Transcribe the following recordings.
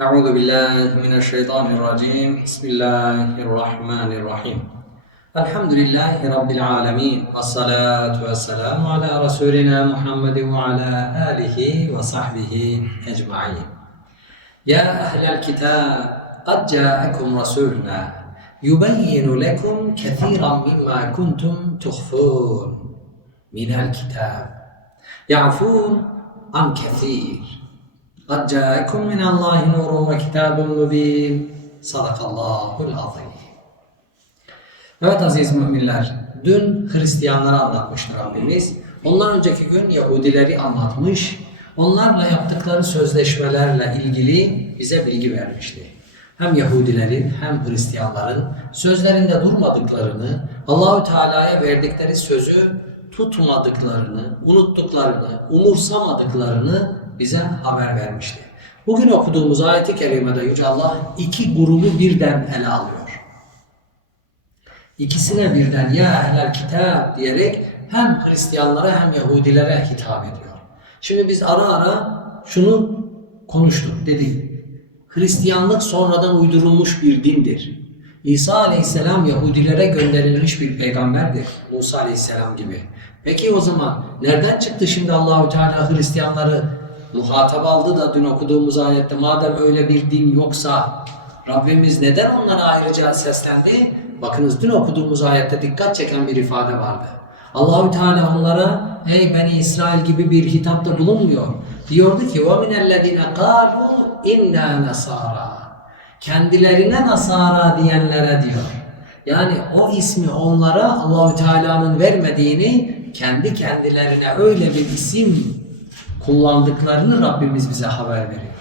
أعوذ بالله من الشيطان الرجيم. بسم الله الرحمن الرحيم. الحمد لله رب العالمين والصلاة والسلام على رسولنا محمد وعلى آله وصحبه أجمعين. يا أهل الكتاب قد جاءكم رسولنا يبين لكم كثيرا مما كنتم تخفون من الكتاب. يعفون عن كثير. قد جاءكم من الله نور وكتاب مبين صدق الله العظيم Evet aziz müminler, dün Hristiyanları anlatmıştı Rabbimiz. Ondan önceki gün Yahudileri anlatmış. Onlarla yaptıkları sözleşmelerle ilgili bize bilgi vermişti. Hem Yahudilerin hem Hristiyanların sözlerinde durmadıklarını, Allahü Teala'ya verdikleri sözü tutmadıklarını, unuttuklarını, umursamadıklarını bize haber vermişti. Bugün okuduğumuz ayeti kerimede Yüce Allah iki grubu birden ele alıyor. İkisine birden ya ehlel kitap diyerek hem Hristiyanlara hem Yahudilere hitap ediyor. Şimdi biz ara ara şunu konuştuk dedik. Hristiyanlık sonradan uydurulmuş bir dindir. İsa aleyhisselam Yahudilere gönderilmiş bir peygamberdir. Musa aleyhisselam gibi. Peki o zaman nereden çıktı şimdi Allahü Teala Hristiyanları muhatap aldı da dün okuduğumuz ayette madem öyle bir din yoksa Rabbimiz neden onlara ayrıca seslendi? Bakınız dün okuduğumuz ayette dikkat çeken bir ifade vardı. Allahü Teala onlara ey beni İsrail gibi bir hitapta bulunmuyor. Diyordu ki ve minellezine qalu inna nasara. Kendilerine nasara diyenlere diyor. Yani o ismi onlara Allahü Teala'nın vermediğini kendi kendilerine öyle bir isim kullandıklarını Rabbimiz bize haber veriyor.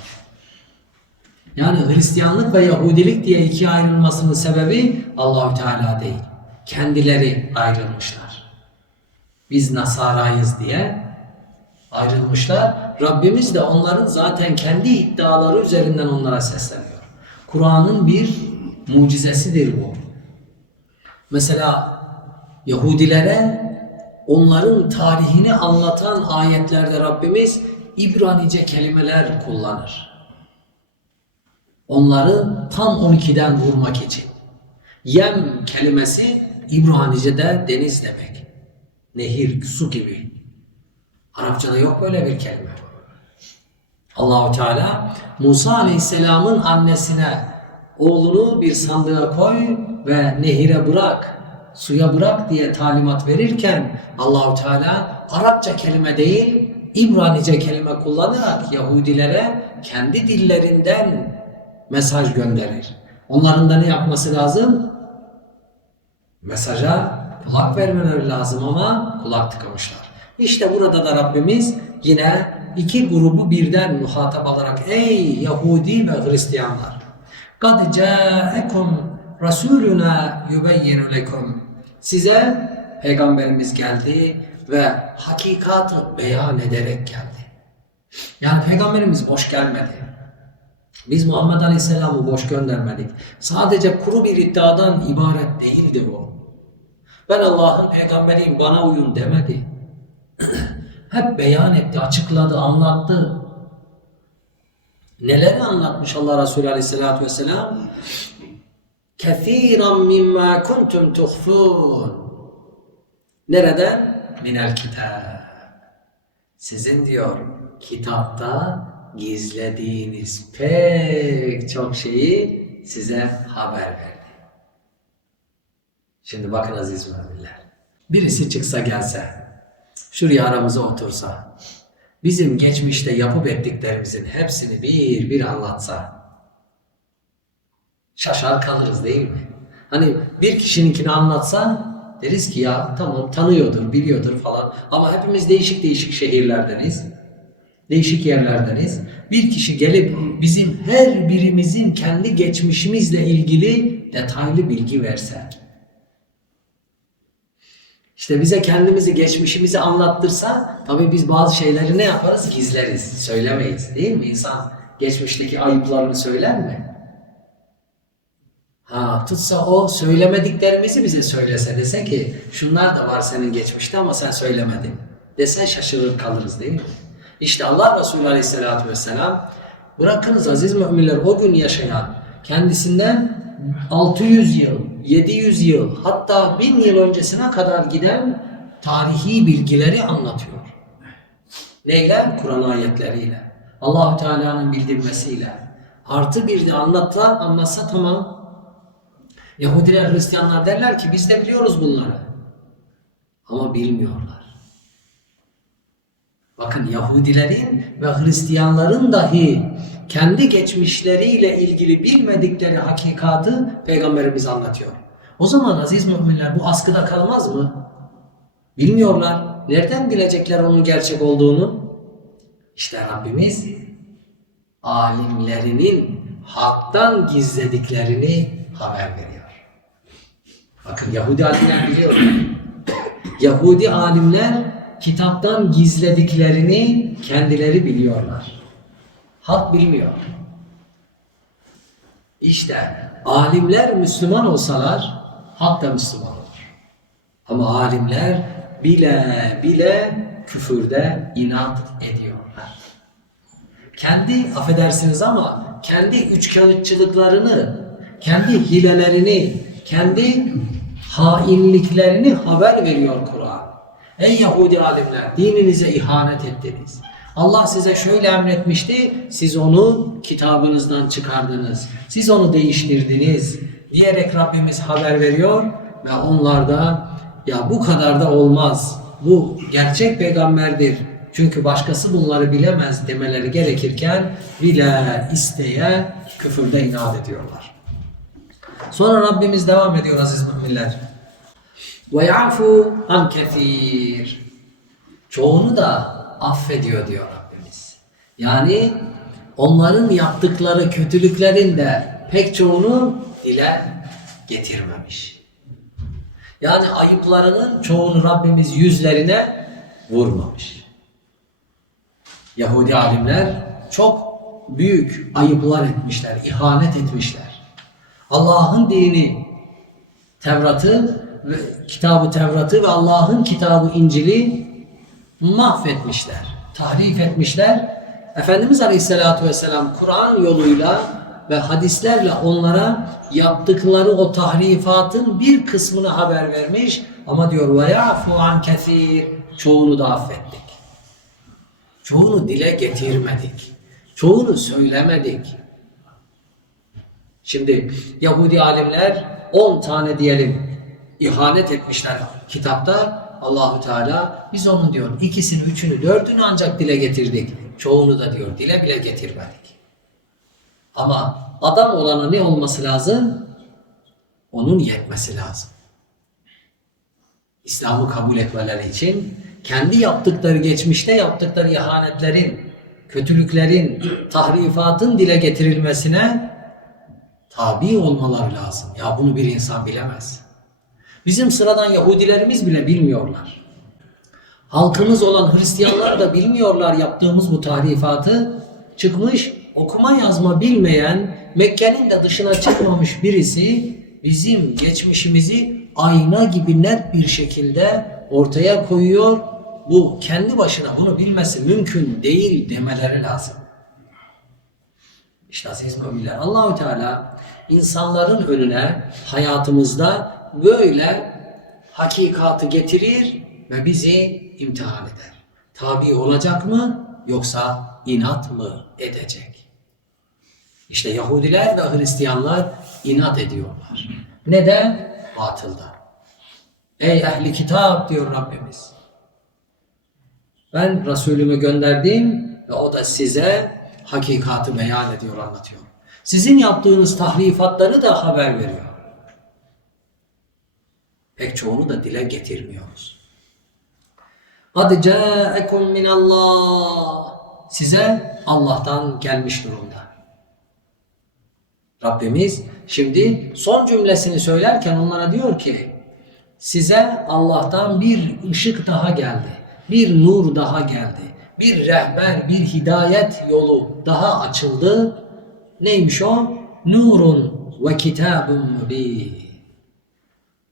Yani Hristiyanlık ve Yahudilik diye ikiye ayrılmasının sebebi Allahü Teala değil. Kendileri ayrılmışlar. Biz Nasarayız diye ayrılmışlar. Rabbimiz de onların zaten kendi iddiaları üzerinden onlara sesleniyor. Kur'an'ın bir mucizesidir bu. Mesela Yahudilere onların tarihini anlatan ayetlerde Rabbimiz İbranice kelimeler kullanır. Onları tam 12'den vurmak için. Yem kelimesi İbranice'de deniz demek. Nehir, su gibi. Arapçada yok böyle bir kelime. Allahu Teala Musa Aleyhisselam'ın annesine oğlunu bir sandığa koy ve nehire bırak, suya bırak diye talimat verirken Allahu Teala Arapça kelime değil İbranice kelime kullanarak Yahudilere kendi dillerinden mesaj gönderir. Onların da ne yapması lazım? Mesaja kulak vermeleri lazım ama kulak tıkamışlar. İşte burada da Rabbimiz yine iki grubu birden muhatap alarak ey Yahudi ve Hristiyanlar kad ca'ekum rasuluna yubeyyinu lekum Size Peygamberimiz geldi ve hakikatı beyan ederek geldi. Yani Peygamberimiz boş gelmedi. Biz Muhammed Aleyhisselam'ı boş göndermedik. Sadece kuru bir iddiadan ibaret değildi o. Ben Allah'ın peygamberiyim bana uyun demedi. Hep beyan etti, açıkladı, anlattı. Neler anlatmış Allah Resulü Aleyhisselatü Vesselam? Kethiran mimma kuntum tuhfun. Nereden? Minel kitab. Sizin diyor kitapta gizlediğiniz pek çok şeyi size haber verdi. Şimdi bakın aziz müminler. Birisi çıksa gelse, şuraya aramıza otursa, bizim geçmişte yapıp ettiklerimizin hepsini bir bir anlatsa, şaşar kalırız değil mi? Hani bir kişininkini anlatsa deriz ki ya tamam tanıyordur, biliyordur falan ama hepimiz değişik değişik şehirlerdeniz değişik yerlerdeniz. Bir kişi gelip bizim her birimizin kendi geçmişimizle ilgili detaylı bilgi verse. İşte bize kendimizi, geçmişimizi anlattırsa tabii biz bazı şeyleri ne yaparız? Gizleriz, söylemeyiz değil mi? İnsan geçmişteki ayıplarını söyler mi? Ha, tutsa o söylemediklerimizi bize söylese dese ki şunlar da var senin geçmişte ama sen söylemedin dese şaşırır kalırız değil mi? İşte Allah Resulü Aleyhisselatü Vesselam Bırakınız aziz müminler o gün yaşayan kendisinden 600 yıl, 700 yıl hatta 1000 yıl öncesine kadar giden tarihi bilgileri anlatıyor. Neyle? Kur'an ayetleriyle. Allahu Teala'nın bildirmesiyle. Artı bir de anlatsa, anlatsa tamam. Yahudiler, Hristiyanlar derler ki biz de biliyoruz bunları. Ama bilmiyorlar. Bakın Yahudilerin ve Hristiyanların dahi kendi geçmişleriyle ilgili bilmedikleri hakikatı Peygamberimiz anlatıyor. O zaman aziz müminler bu askıda kalmaz mı? Bilmiyorlar. Nereden bilecekler onun gerçek olduğunu? İşte Rabbimiz alimlerinin halktan gizlediklerini haber veriyor. Bakın Yahudi alimler biliyor. Yahudi alimler kitaptan gizlediklerini kendileri biliyorlar. Halk bilmiyor. İşte alimler Müslüman olsalar halk da Müslüman olur. Ama alimler bile bile küfürde inat ediyorlar. Kendi affedersiniz ama kendi üçkağıtçılıklarını, kendi hilelerini, kendi hainliklerini haber veriyor Kur'an. Ey Yahudi alimler dininize ihanet ettiniz. Allah size şöyle emretmişti, siz onu kitabınızdan çıkardınız. Siz onu değiştirdiniz diyerek Rabbimiz haber veriyor ve onlar da ya bu kadar da olmaz. Bu gerçek peygamberdir. Çünkü başkası bunları bilemez demeleri gerekirken bile isteye küfürde inat ediyorlar. Sonra Rabbimiz devam ediyor aziz müminler. Ve yafu an kefir. Çoğunu da affediyor diyor Rabbimiz. Yani onların yaptıkları kötülüklerin de pek çoğunu dile getirmemiş. Yani ayıplarının çoğunu Rabbimiz yüzlerine vurmamış. Yahudi alimler çok büyük ayıplar etmişler, ihanet etmişler. Allah'ın dini, Tevrat'ı ve kitabı Tevrat'ı ve Allah'ın kitabı İncil'i mahvetmişler, tahrif etmişler. Efendimiz Aleyhisselatü Vesselam Kur'an yoluyla ve hadislerle onlara yaptıkları o tahrifatın bir kısmını haber vermiş ama diyor ve yafu an kesir çoğunu da affettik. Çoğunu dile getirmedik. Çoğunu söylemedik. Şimdi Yahudi alimler 10 tane diyelim ihanet etmişler kitapta. Allahu Teala biz onu diyor ikisini, üçünü, dördünü ancak dile getirdik. Çoğunu da diyor dile bile getirmedik. Ama adam olana ne olması lazım? Onun yetmesi lazım. İslam'ı kabul etmeleri için kendi yaptıkları geçmişte yaptıkları ihanetlerin, kötülüklerin, tahrifatın dile getirilmesine tabi olmaları lazım. Ya bunu bir insan bilemez. Bizim sıradan Yahudilerimiz bile bilmiyorlar. Halkımız olan Hristiyanlar da bilmiyorlar yaptığımız bu tarifatı. Çıkmış okuma yazma bilmeyen, Mekke'nin de dışına çıkmamış birisi bizim geçmişimizi ayna gibi net bir şekilde ortaya koyuyor. Bu kendi başına bunu bilmesi mümkün değil demeleri lazım. İşte aziz müminler Allahü Teala insanların önüne hayatımızda böyle hakikatı getirir ve bizi imtihan eder. Tabi olacak mı yoksa inat mı edecek? İşte Yahudiler ve Hristiyanlar inat ediyorlar. Neden? Batılda. Ey ehli kitap diyor Rabbimiz. Ben Resulümü gönderdim ve o da size hakikatı beyan ediyor, anlatıyor. Sizin yaptığınız tahrifatları da haber veriyor. Pek çoğunu da dile getirmiyoruz. Hadi ca'ekum minallah. Size Allah'tan gelmiş durumda. Rabbimiz şimdi son cümlesini söylerken onlara diyor ki size Allah'tan bir ışık daha geldi. Bir nur daha geldi. Bir rehber, bir hidayet yolu daha açıldı. Neymiş o? Nurun ve kitabun mübin.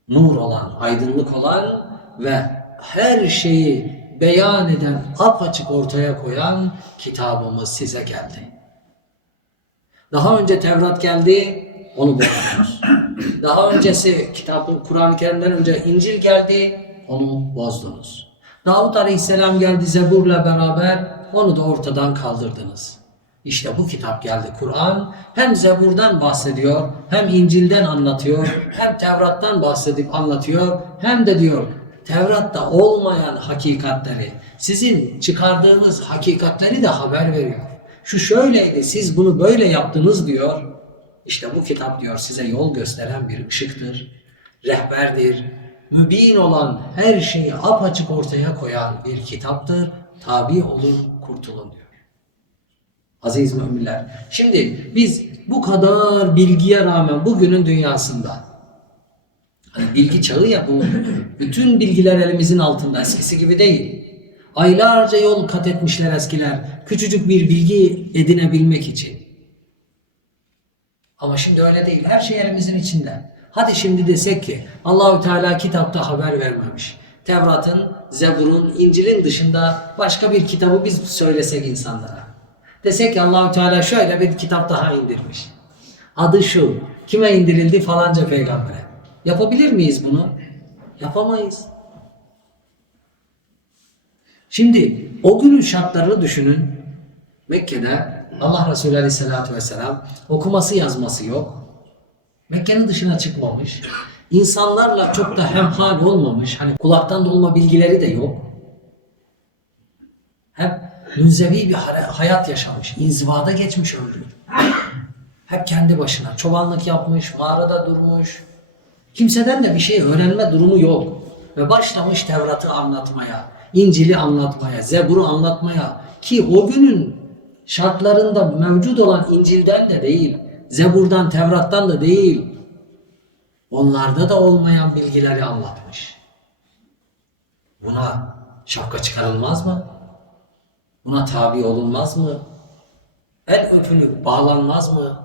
Nur olan, aydınlık olan ve her şeyi beyan eden, apaçık ortaya koyan kitabımız size geldi. Daha önce Tevrat geldi, onu bozdunuz. Daha öncesi kitabı Kur'an-ı Kerim'den önce İncil geldi, onu bozdunuz. Davut Aleyhisselam geldi Zebur'la beraber, onu da ortadan kaldırdınız. İşte bu kitap geldi Kur'an. Hem Zebur'dan bahsediyor, hem İncil'den anlatıyor, hem Tevrat'tan bahsedip anlatıyor, hem de diyor Tevrat'ta olmayan hakikatleri, sizin çıkardığınız hakikatleri de haber veriyor. Şu şöyleydi, siz bunu böyle yaptınız diyor. İşte bu kitap diyor size yol gösteren bir ışıktır, rehberdir, mübin olan her şeyi apaçık ortaya koyan bir kitaptır. Tabi olun, kurtulun diyor. Aziz müminler. Şimdi biz bu kadar bilgiye rağmen bugünün dünyasında hani bilgi çağı ya bu bütün bilgiler elimizin altında eskisi gibi değil. Aylarca yol kat etmişler eskiler küçücük bir bilgi edinebilmek için. Ama şimdi öyle değil. Her şey elimizin içinde. Hadi şimdi desek ki Allahü Teala kitapta haber vermemiş. Tevrat'ın, Zebur'un, İncil'in dışında başka bir kitabı biz söylesek insanlara. Desek ki Allahü Teala şöyle bir kitap daha indirmiş. Adı şu. Kime indirildi? Falanca peygambere. Yapabilir miyiz bunu? Yapamayız. Şimdi o günün şartlarını düşünün. Mekke'de Allah Resulü Aleyhisselatü Vesselam okuması yazması yok. Mekke'nin dışına çıkmamış. İnsanlarla çok da hemhal olmamış. Hani kulaktan dolma bilgileri de yok. Hep münzevi bir hayat yaşamış. İnzivada geçmiş ömrü. Hep kendi başına. Çobanlık yapmış, mağarada durmuş. Kimseden de bir şey öğrenme durumu yok. Ve başlamış Tevrat'ı anlatmaya, İncil'i anlatmaya, Zebur'u anlatmaya. Ki o günün şartlarında mevcut olan İncil'den de değil, Zebur'dan, Tevrat'tan da değil. Onlarda da olmayan bilgileri anlatmış. Buna şapka çıkarılmaz mı? Buna tabi olunmaz mı? El öpülüp bağlanmaz mı?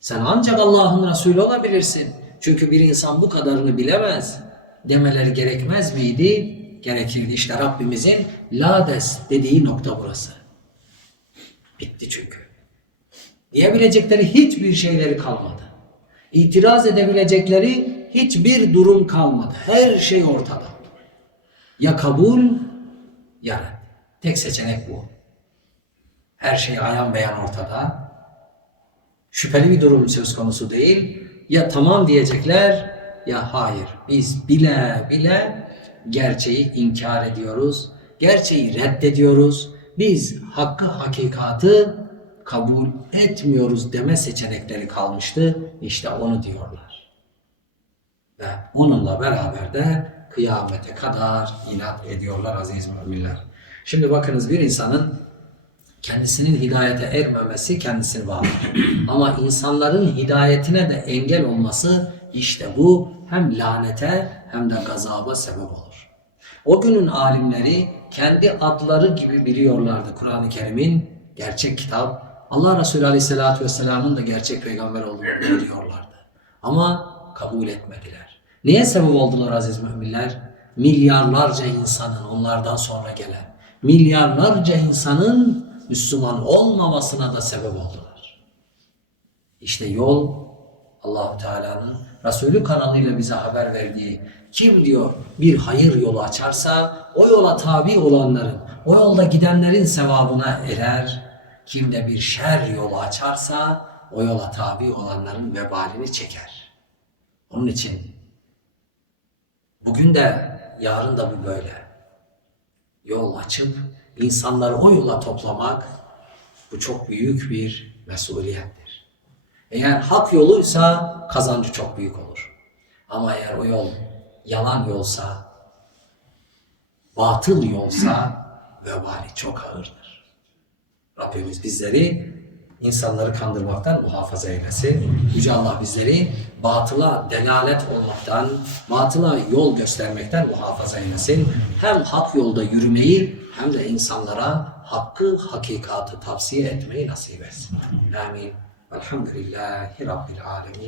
Sen ancak Allah'ın Resulü olabilirsin. Çünkü bir insan bu kadarını bilemez. Demeleri gerekmez miydi? Gerekirdi. İşte Rabbimizin lades dediği nokta burası. Bitti çünkü. Diyebilecekleri hiçbir şeyleri kalmadı. İtiraz edebilecekleri hiçbir durum kalmadı. Her şey ortada. Ya kabul ya. Tek seçenek bu. Her şey ayan beyan ortada. Şüpheli bir durum söz konusu değil. Ya tamam diyecekler ya hayır. Biz bile bile gerçeği inkar ediyoruz. Gerçeği reddediyoruz. Biz hakkı hakikatı kabul etmiyoruz deme seçenekleri kalmıştı. İşte onu diyorlar. Ve onunla beraber de kıyamete kadar inat ediyorlar aziz müminler. Şimdi bakınız bir insanın kendisinin hidayete ermemesi kendisini bağlar. Ama insanların hidayetine de engel olması işte bu hem lanete hem de gazaba sebep olur. O günün alimleri kendi adları gibi biliyorlardı Kur'an-ı Kerim'in gerçek kitap, Allah Resulü Aleyhisselatü Vesselam'ın da gerçek peygamber olduğunu biliyorlardı. Ama kabul etmediler. Neye sebep oldular aziz müminler? Milyarlarca insanın onlardan sonra gelen, milyarlarca insanın Müslüman olmamasına da sebep oldular. İşte yol Allahu Teala'nın Resulü kanalıyla bize haber verdiği kim diyor bir hayır yolu açarsa o yola tabi olanların, o yolda gidenlerin sevabına erer. Kim de bir şer yolu açarsa o yola tabi olanların vebalini çeker. Onun için bugün de yarın da bu böyle. Yol açıp insanları o yola toplamak bu çok büyük bir mesuliyettir. Eğer hak yoluysa kazancı çok büyük olur. Ama eğer o yol yalan yolsa, batıl yolsa vebali çok ağırdır. Rabbimiz bizleri insanları kandırmaktan muhafaza eylesin. Yüce Allah bizleri batıla delalet olmaktan, batıla yol göstermekten muhafaza eylesin. Hem hak yolda yürümeyi hem de insanlara hakkı, hakikatı tavsiye etmeyi nasip etsin. Amin. Velhamdülillahi Rabbil Alemin.